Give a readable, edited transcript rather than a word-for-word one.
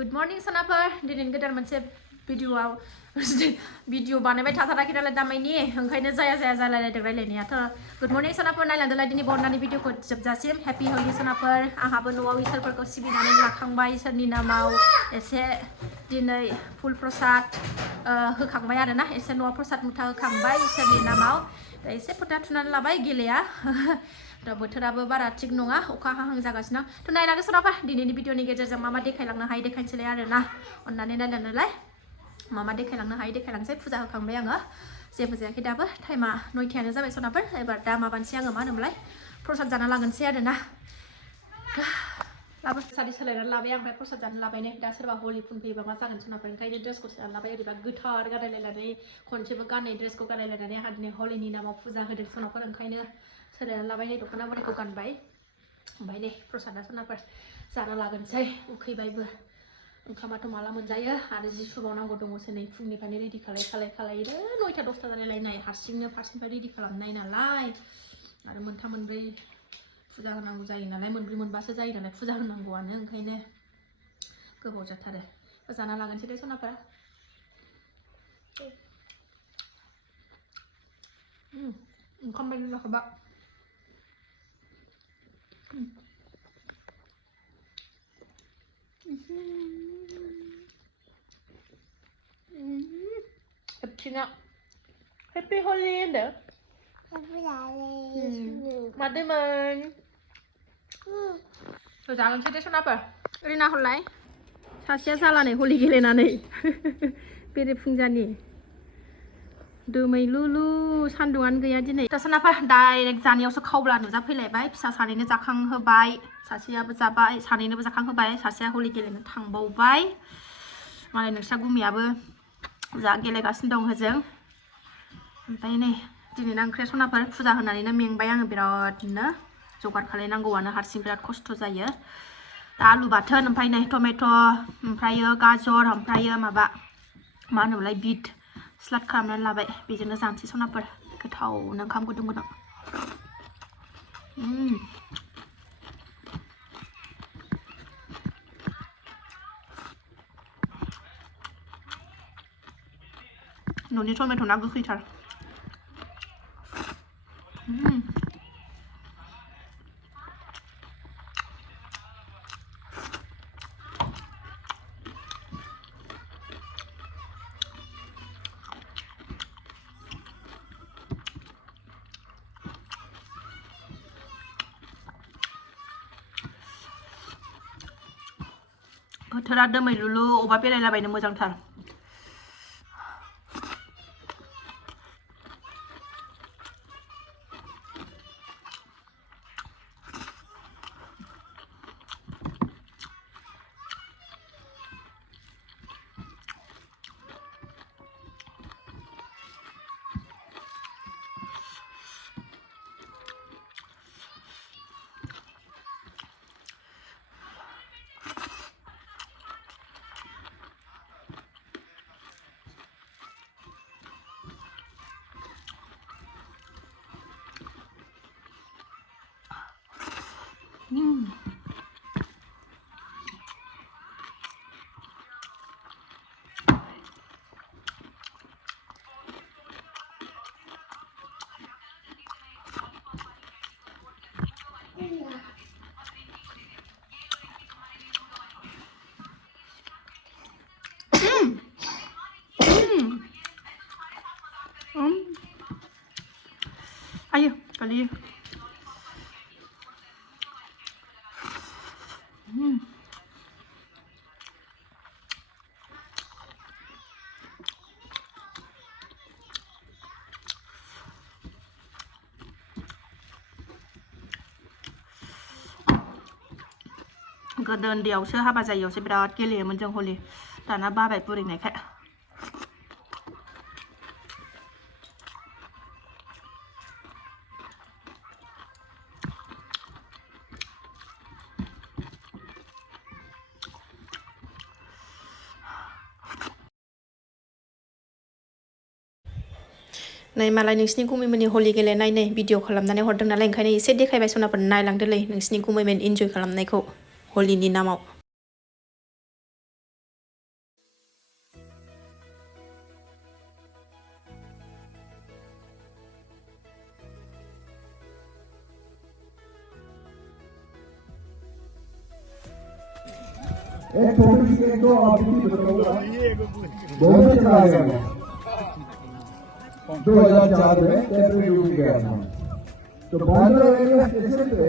Good morning Sonafwr. Diनै गोदान मोनसे video बानायबाय थाथाराखै नालाय दामायनि ओंखायनो जाया जालायलायदों रायलायनायाथ' Good morning Sonafwr नायलांदोलाय दिनै बरनानि भिडिअखौ जोबजासिम Happy Holi Sonafwr आंहाबो न'आव इसोरफोरखौ सिबिनानै लाखांबाय इसोरनि नामाव एसे दिनै फुल प्रसाद होखांबाय आरोना एसे न'आव प्रसाद मुथा होखांबाय इसोरनि नामाव एसे फोथा थुनानै लाबाय गेलेया बोथोराबो बारा थिग नङा अखा हाहां जागासिनो थ' नायलांदो Sonafwr दिनैनि भिडिअनि गेजेरजों मा देखायलांनो हायो देखायनोसैलाय आरोना अननानै नायलांदोलाय मा देखायलांनो हायो देखायलांसै फुजा होखांबाय आङो जेबो जायाखै दाबो टाइमा 9थायानो जाबाय Sonafwr एबार दा माबानोसै आङो मा होनोमोनलाय प्रसाद जाना लागोनसै आरोना लाबो सारि सोलायनानै लाबाय ओमफ्राय प्रसाद जानो लाबाय नै दा सोरबा हलि फुनफैयोबा मा जागोन Sonafwr ओंखायनो ड्रेसखौ सोनानै लाबाय ओरैबा गोथार गानलायलायनानै खनसेबो गानै ड्रेसखौ गानलायलायनानै आंहा दिनै हलिनि नामाव फुजा होदों Sonafwr ओंखायनो सोलायनानै लाबाय नै दख'ना बोरायखौ गानबाय ओमफ्राय नै प्रसादा Sonafwr जाना लागोनसै उखैबायबो ओंखामाथ' माला मोनजायो आरो जि सुबावनांगौ दङसो नै फुंनिफ्रायनो रेडि खालायनो 9ता 10ता जालायलायनाय हारसिंनो फारसेनिफ्राय रेडि खालामनाय नालाय आरो मोनथाम मोनब्रै फुजा होनांगौ जायो नालाय मोनब्रै मोनबासो जायो नालाय फुजा होनांगौआनो ओंखायनो गोबाव जाथारो जाना लागोनसै दे Sonafwr ओंखाम बायदि जाखाबा Tina Happy Holi hoन्दो Happy Holi मादोंमोन जागोनसै दे Sonafwr ओरैना हरलाय सासेया जालानै हलि गेलेनानै बेरे फुंजानि दोमैलुलु सान्दुंआनो गैया दिनै दा Sonafwr डाइरेक्ट जानायावसो खावब्ला नुजाफैलायबाय फिसा सानैनो जाखांहोबाय सासेयाबो जाबाय सानैनोबो जाखांहोबाय सासेया हलि गेलेनो थांबावबाय मालाय नोंस्रा गुमियाबो जा गेलेगासिनो दं होजों ओमफ्राय नै दिनैना ओंख्रिया Sonafwr फुजा होनानैनो मेंबाय आङो बिरादनो जगार खालायनांगौआनो हारसिं बिराद खस्थ' जायो दा आलु बाथोन ओमफ्राय नै टमेट' ओमफ्रायो गाजर ओमफ्रायो माबा मा होनोमोनलाय बिट स्लाद खालामनानै लाबाय बेजोंनो जानोसै Sonafwr गोथावनो ओंखाम गुदुं गुदुं न'नि टमेट'ना गोखैथार बोथोरा दोमैलुलु अबा बेरायलाबायनो मोजांथार Ayo, kali गोदो उन्दैयावसो हाबा जायैयावसो बिराद गेलेयोमोन जों हलि दाना बाबाय बुरैनायखाय नै मालाय नोंसिनि गुमैमोननि हलि गेलेनाय नै भिडिअ खालामनानै हरदों नालाय ओंखायनो एसे देखायबाय Sonafwr नायलांदोलै नोंसिनि गुमैमोन इन्जय खालामनायखौ हलिनि नामाव एक छोटी सी एक दो आपकी बताऊंगा। बॉम्बे चला गया मैं 2004 में टेम्परेरी ड्यूटी गया था। तो बांद्रा रेलवे स्टेशन पे